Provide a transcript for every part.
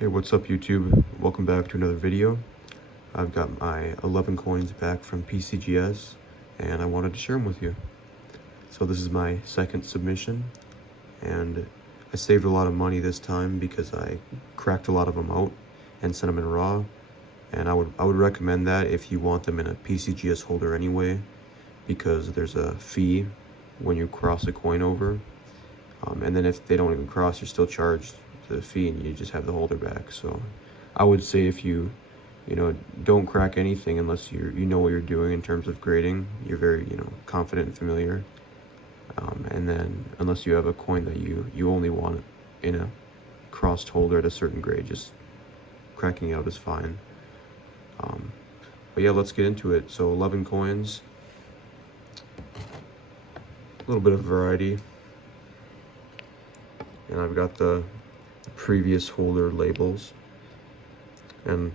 Hey, what's up YouTube? Welcome back to another video. I've got my 11 coins back from PCGS and I wanted to share them with you. So this is my second submission and I saved a lot of money this time because I cracked a lot of them out and sent them in raw, and I would recommend that if you want them in a PCGS holder anyway, because there's a fee when you cross a coin over, and then if they don't even cross, you're still charged the fee and you just have the holder back. So I would say if you don't crack anything unless you know what you're doing in terms of grading, you're very confident and familiar, and then unless you have a coin that you only want in a crossed holder at a certain grade, just cracking out is fine. But yeah, let's get into it. So 11 coins, a little bit of variety, and I've got the previous holder labels. And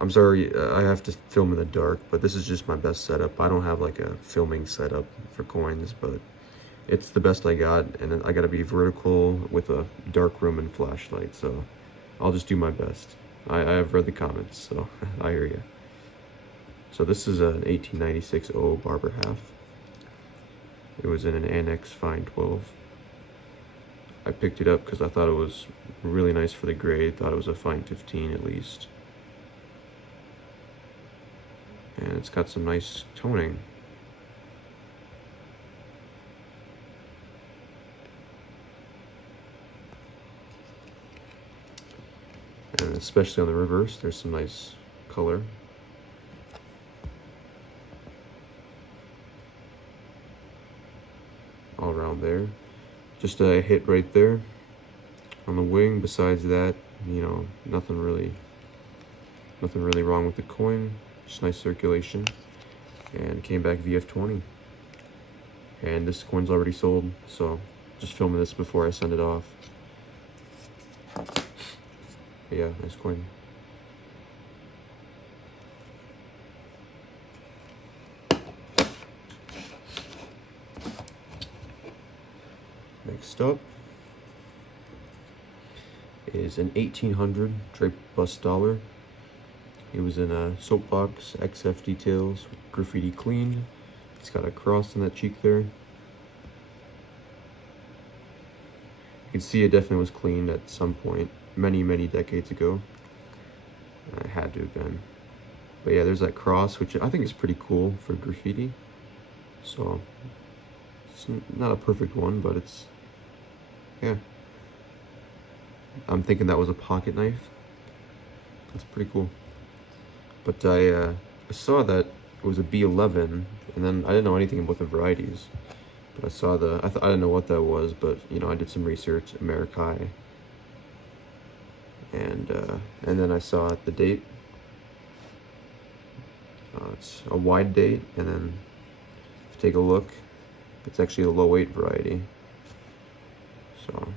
I'm sorry, I have to film in the dark, but this is just my best setup. I don't have like a filming setup for coins, but it's the best I got, and I gotta be vertical with a dark room and flashlight, so I'll just do my best. I have read the comments, so I hear you. So this is an 1896 O Barber half. It was in an Annex Fine 12. I picked it up because I thought it was really nice for the grade. Thought it was a Fine 15 at least. And it's got some nice toning. And especially on the reverse, there's some nice color. All around there. Just a hit right there on the wing. Besides that, nothing really wrong with the coin. Just nice circulation. And came back VF20. And this coin's already sold, so just filming this before I send it off. But yeah, nice coin. Next up is an 1800 draped bust dollar. It was in a soapbox, XF details, graffiti clean. It's got a cross in that cheek there. You can see it definitely was cleaned at some point, many decades ago. It had to have been. But yeah, there's that cross, which I think is pretty cool for graffiti. So it's not a perfect one, but it's, yeah. I'm thinking that was a pocket knife. That's pretty cool. But I saw that it was a B11, and then I didn't know anything about the varieties. But I saw I didn't know what that was, but I did some research, Americai. And then I saw the date. It's a wide date, and then if you take a look, it's actually a low 8 variety. So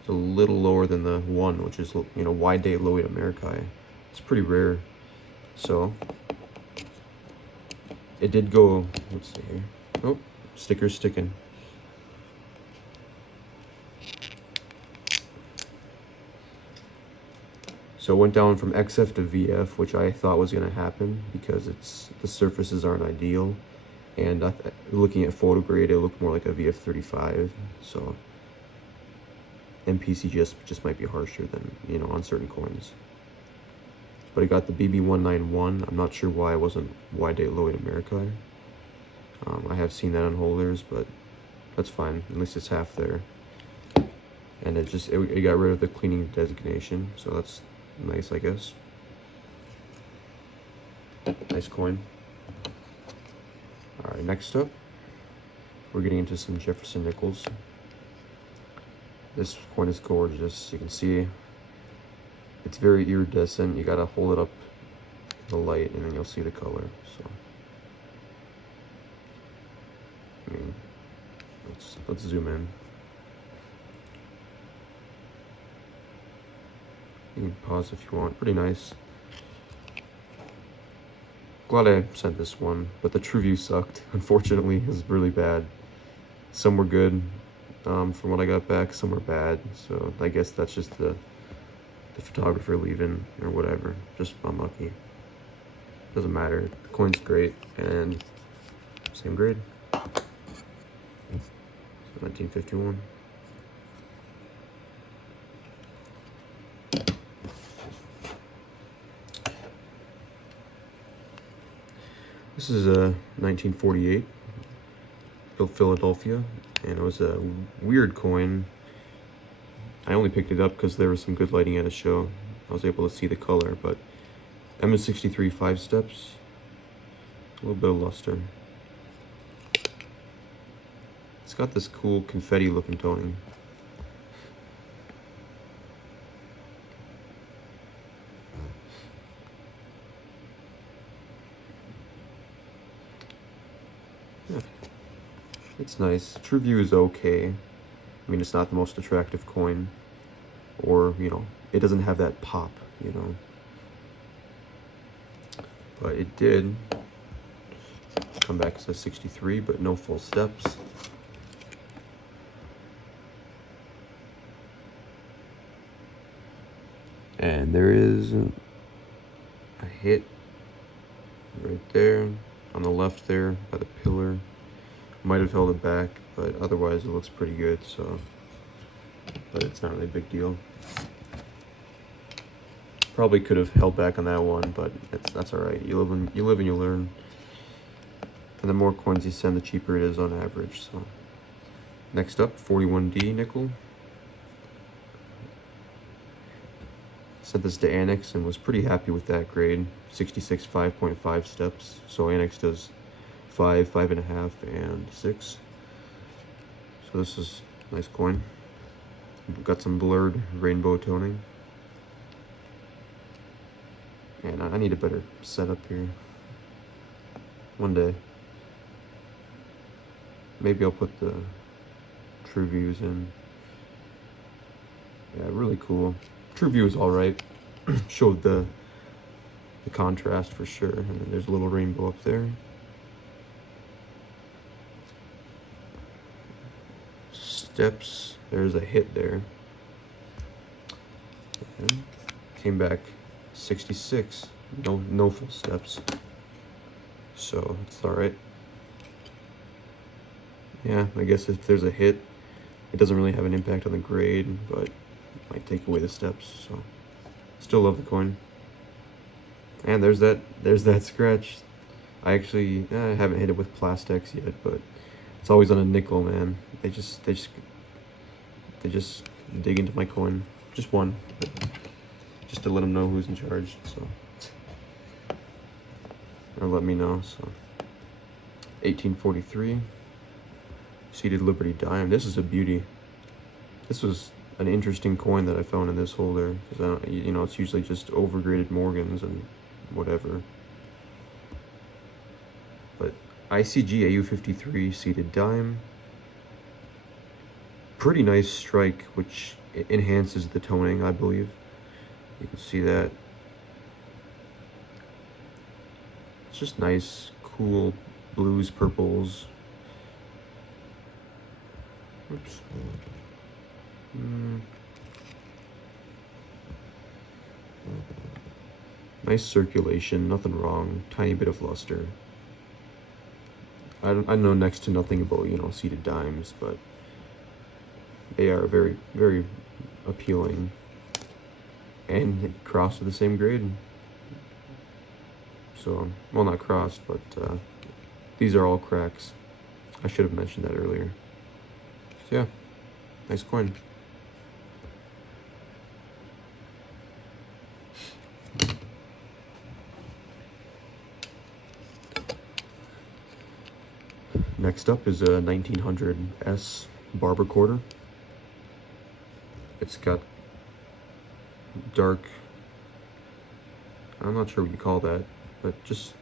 it's a little lower than the 1, which is wide date low 8 Americai. It's pretty rare. So it did go, let's see here. Oh, sticker's sticking. So it went down from XF to VF, which I thought was going to happen because the surfaces aren't ideal. And looking at photo grade, it looked more like a VF35. So MPC just might be harsher than, on certain coins. But I got the BB191. I'm not sure why it wasn't wide date low 8 Americai. I have seen that on holders, but that's fine. At least it's half there. And it got rid of the cleaning designation, so that's nice, I guess. Nice coin. All right, next up, we're getting into some Jefferson nickels. This coin is gorgeous. You can see it's very iridescent. You gotta hold it up in the light and then you'll see the color. So I mean, let's zoom in. You can pause if you want. Pretty nice. Glad I sent this one, but the TrueView sucked. Unfortunately, it was really bad. Some were good, from what I got back. Some were bad. So I guess that's just the the photographer leaving or whatever. Just unlucky. Doesn't matter. The coin's great and same grade. So 1951. This is a 1948 Philadelphia, and it was a weird coin. I only picked it up because there was some good lighting at a show. I was able to see the color, but MS63 5 steps, a little bit of luster. It's got this cool confetti looking toning. Yeah. It's nice. True View is okay. I mean, it's not the most attractive coin, or, you know, it doesn't have that pop, you know. But it did come back as a 63, but no full steps. And there is a hit right there on the left there by the pillar. Might have held it back, but otherwise it looks pretty good. So, but it's not really a big deal. Probably could have held back on that one, but that's all right. You live and you learn. And the more coins you send, the cheaper it is on average. So, next up, 41D nickel. Sent this to Annex and was pretty happy with that grade. 66 5.5 steps. So Annex does 5, 5.5, and 6. So this is a nice coin. Got some blurred rainbow toning. And I need a better setup here. One day. Maybe I'll put the True Views in. Yeah, really cool. True View is alright. Showed the contrast for sure. And then there's a little rainbow up there. Steps, there's a hit there. And came back 66, no full steps, so it's all right. Yeah, I guess if there's a hit, it doesn't really have an impact on the grade, but it might take away the steps. So still love the coin. And there's that scratch. I actually haven't hit it with plastics yet, but it's always on a nickel, man. They just dig into my coin. Just one, just to let them know who's in charge. So, or let me know. So, 1843 seated Liberty dime. This is a beauty. This was an interesting coin that I found in this holder, because you know, it's usually just overgraded Morgans and whatever. But ICG AU53 seated dime. Pretty nice strike, which enhances the toning, I believe. You can see that. It's just nice, cool blues, purples. Oops. Nice circulation, nothing wrong. Tiny bit of luster. I know next to nothing about, you know, seated dimes, but they are very, very appealing and crossed to the same grade. So, well, not crossed, but these are all cracks. I should have mentioned that earlier. So yeah, nice coin. Next up is a 1900S barber quarter. It's got dark, I'm not sure what you call that, but just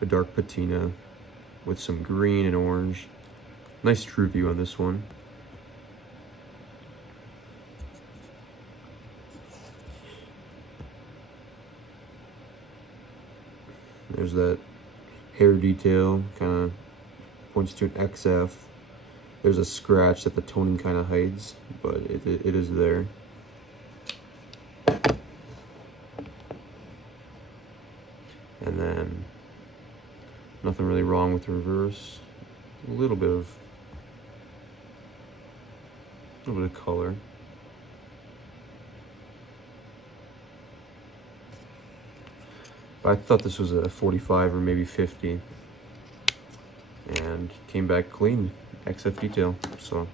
a dark patina with some green and orange. Nice True View on this one. There's that hair detail, kind of points to an XF. There's a scratch that the toning kind of hides, but it is there. And then nothing really wrong with the reverse. A little bit of color. But I thought this was a 45 or maybe 50, and came back clean, XF detail. So,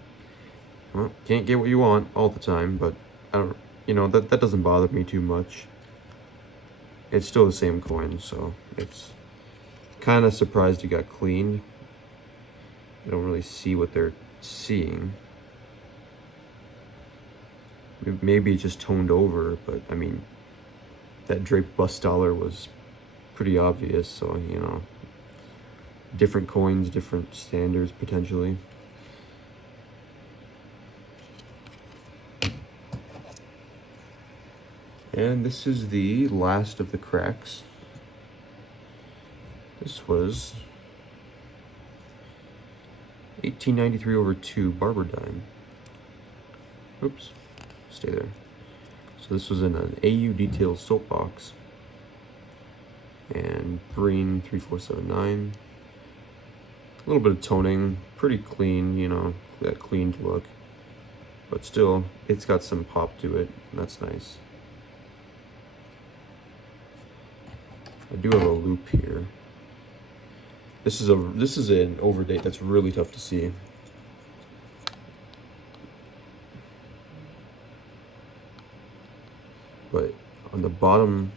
well, can't get what you want all the time, but I don't, that doesn't bother me too much. It's still the same coin, so it's kind of surprised it got clean. I don't really see what they're seeing. Maybe it just toned over, but I mean, that draped bust dollar was pretty obvious, so different coins, different standards potentially. And this is the last of the cracks. This was 1893/2 barber dime. Oops, stay there. So this was in an AU detailed soapbox, and green 3479. A little bit of toning, pretty clean, that cleaned look, but still, it's got some pop to it, and that's nice. I do have a loop here. This is an overdate that's really tough to see. But on the bottom,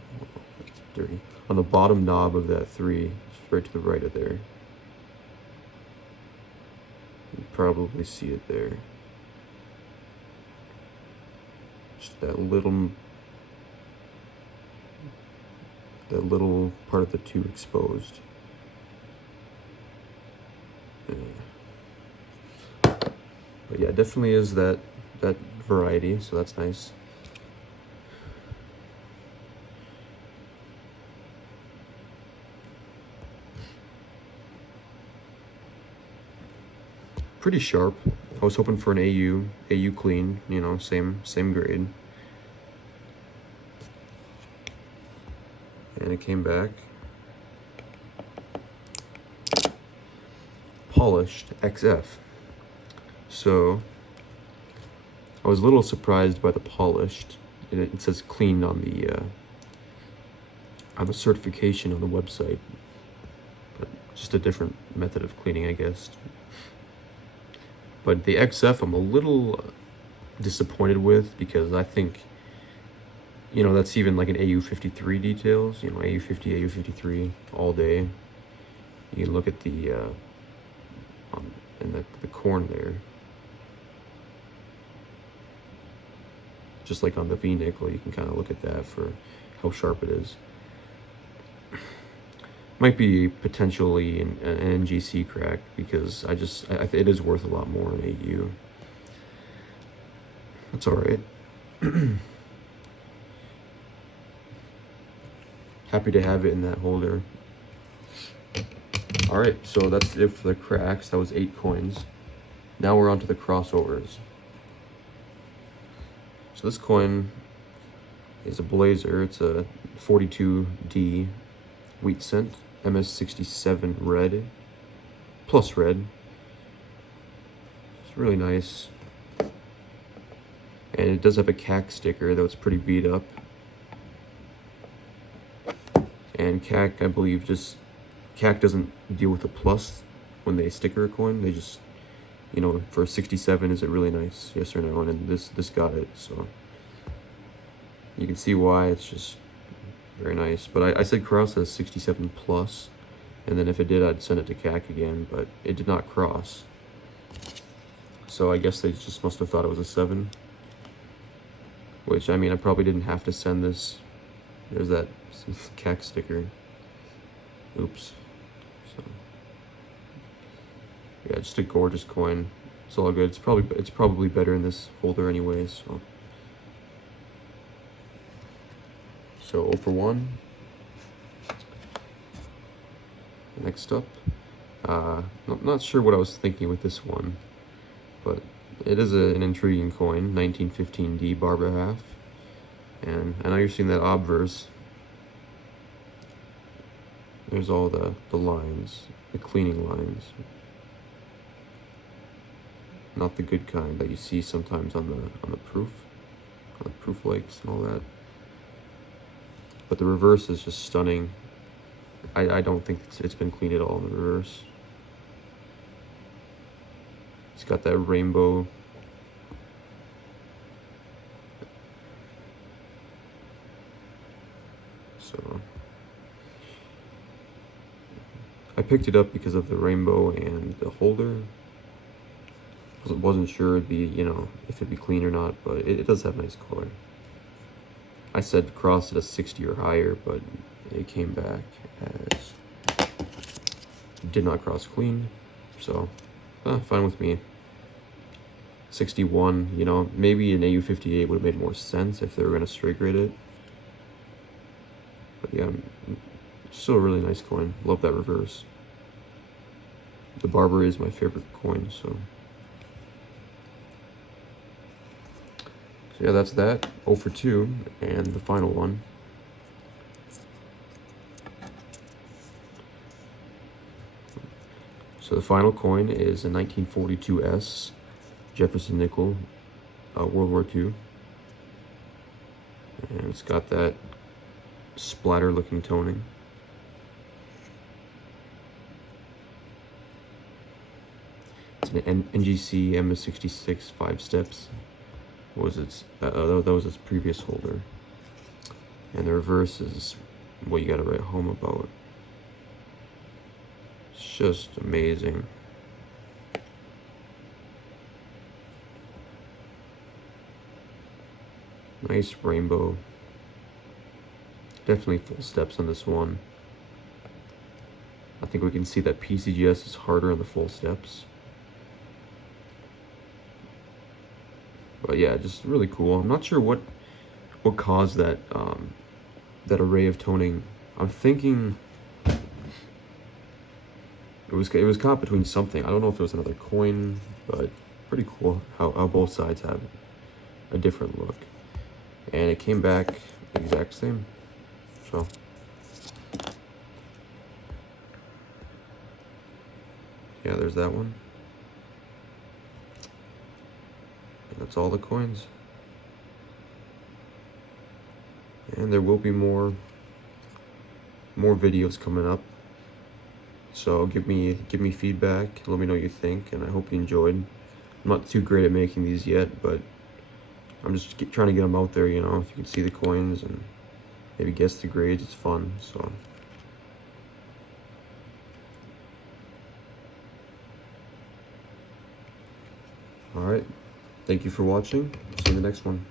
dirty. On the bottom knob of that 3, right to the right of there. You probably see it there. Just that little part of the 2 exposed. But yeah, definitely is that variety, so that's nice. Pretty sharp. I was hoping for an AU clean, same grade. And it came back polished XF. So I was a little surprised by the polished. It says cleaned on the certification on the website, but just a different method of cleaning, I guess. But the XF I'm a little disappointed with, because I think, that's even like an AU53 details, AU50, AU53 all day. You can look at the, in the corn there. Just like on the V-nickel, you can kind of look at that for how sharp it is. Might be potentially an NGC crack, because it is worth a lot more in AU. That's all right. Happy to have it in that holder. All right, so that's it for the cracks. That was 8 coins. Now we're on to the crossovers. So this coin is a Blazer. It's a 42D wheat cent, MS67 red, plus red. It's really nice. And it does have a CAC sticker, though it's pretty beat up. And CAC, I believe, CAC doesn't deal with the plus when they sticker a coin. They just, for a 67, is it really nice? Yes or no? And this got it, so you can see why. It's just very nice. But I said cross as 67 plus, and then if it did, I'd send it to CAC again, but it did not cross. So I guess they just must have thought it was a 7. Which, I mean, I probably didn't have to send this. There's that CAC sticker. Oops. So yeah, just a gorgeous coin. It's all good. It's probably better in this holder anyways. So 0 for 1. Next up, I'm not sure what I was thinking with this one, but it is an intriguing coin. 1915D barber half, and I know you're seeing that obverse. There's all the lines, the cleaning lines. Not the good kind that you see sometimes on the proof likes and all that. But the reverse is just stunning. I don't think it's been cleaned at all in the reverse. It's got that rainbow. So I picked it up because of the rainbow and the holder. I wasn't sure it'd be, you know, if it'd be clean or not, but it does have nice color. I said cross it a 60 or higher, but it came back as did not cross clean, so fine with me. 61, you know, maybe an AU58 would have made more sense if they were going to straight grade it. But yeah, still a really nice coin. Love that reverse. The Barber is my favorite coin, so yeah, that's that. 0 for 2, and the final one. So the final coin is a 1942S Jefferson nickel, World War II. And it's got that splatter-looking toning. It's an NGC MS66 5 steps. Was its that was its previous holder, and the reverse is what you gotta write home about. It's just amazing. Nice rainbow. Definitely full steps on this one. I think we can see that PCGS is harder on the full steps. But yeah, just really cool. I'm not sure what caused that that array of toning. I'm thinking it was caught between something. I don't know if it was another coin, but pretty cool how both sides have a different look. And it came back the exact same. So yeah, there's that one. That's all the coins. And there will be more videos coming up. So give me feedback, let me know what you think, and I hope you enjoyed. I'm not too great at making these yet, but I'm just trying to get them out there, you know, if you can see the coins and maybe guess the grades, it's fun, so. Alright, thank you for watching. See you in the next one.